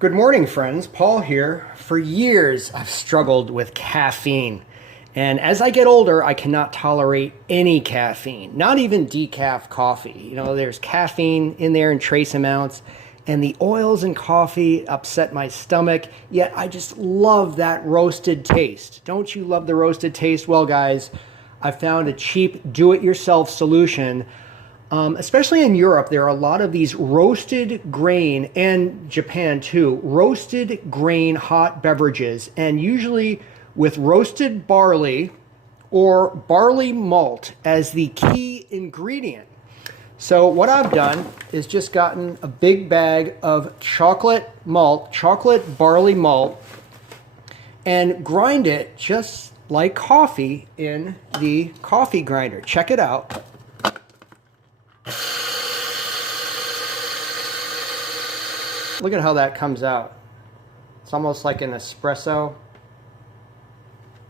Good morning, friends. Paul here. For years, I've struggled with caffeine. And as I get older, I cannot tolerate any caffeine, not even decaf coffee. You know, there's caffeine in there in trace amounts, and the oils in coffee upset my stomach, yet I just love that roasted taste. Don't you love the roasted taste? Well, guys, I found a cheap do-it-yourself solution. Especially in Europe, there are a lot of these roasted grain, and Japan too, roasted grain hot beverages, and usually with roasted barley or barley malt as the key ingredient. So what I've done is just gotten a big bag of chocolate barley malt, and grind it just like coffee in the coffee grinder. Check it out. Look at how that comes out. It's almost like an espresso.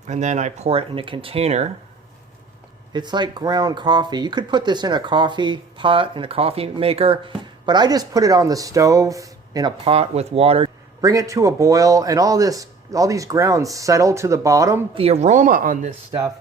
And then I pour it in a container. It's like ground coffee. You could put this in a coffee pot, in a coffee maker, but I just put it on the stove in a pot with water. Bring it to a boil, and all these grounds settle to the bottom. The aroma on this stuff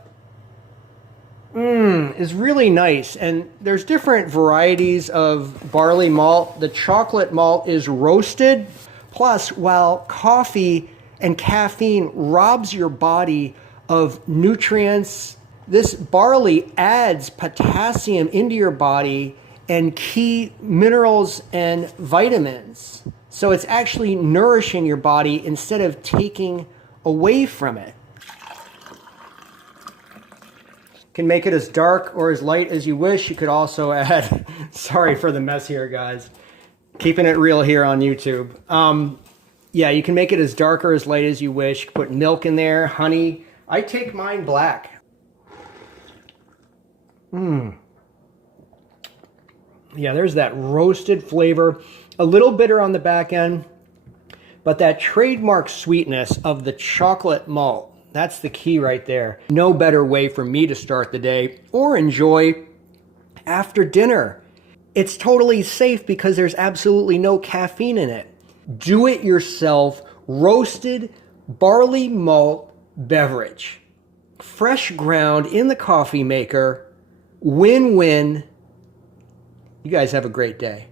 is really nice, and there's different varieties of barley malt. The chocolate malt is roasted. Plus, while coffee and caffeine robs your body of nutrients, this barley adds potassium into your body and key minerals and vitamins. So it's actually nourishing your body instead of taking away from it. Can make it as dark or as light as you wish. You could also add, sorry for the mess here, guys. Keeping it real here on YouTube. Yeah, you can make it as dark or as light as you wish. Put milk in there, honey. I take mine black. Yeah, there's that roasted flavor. A little bitter on the back end, but that trademark sweetness of the chocolate malt. That's the key right there. No better way for me to start the day or enjoy after dinner. It's totally safe because there's absolutely no caffeine in it. Do it yourself roasted barley malt beverage. Fresh ground in the coffee maker. Win-win. You guys have a great day.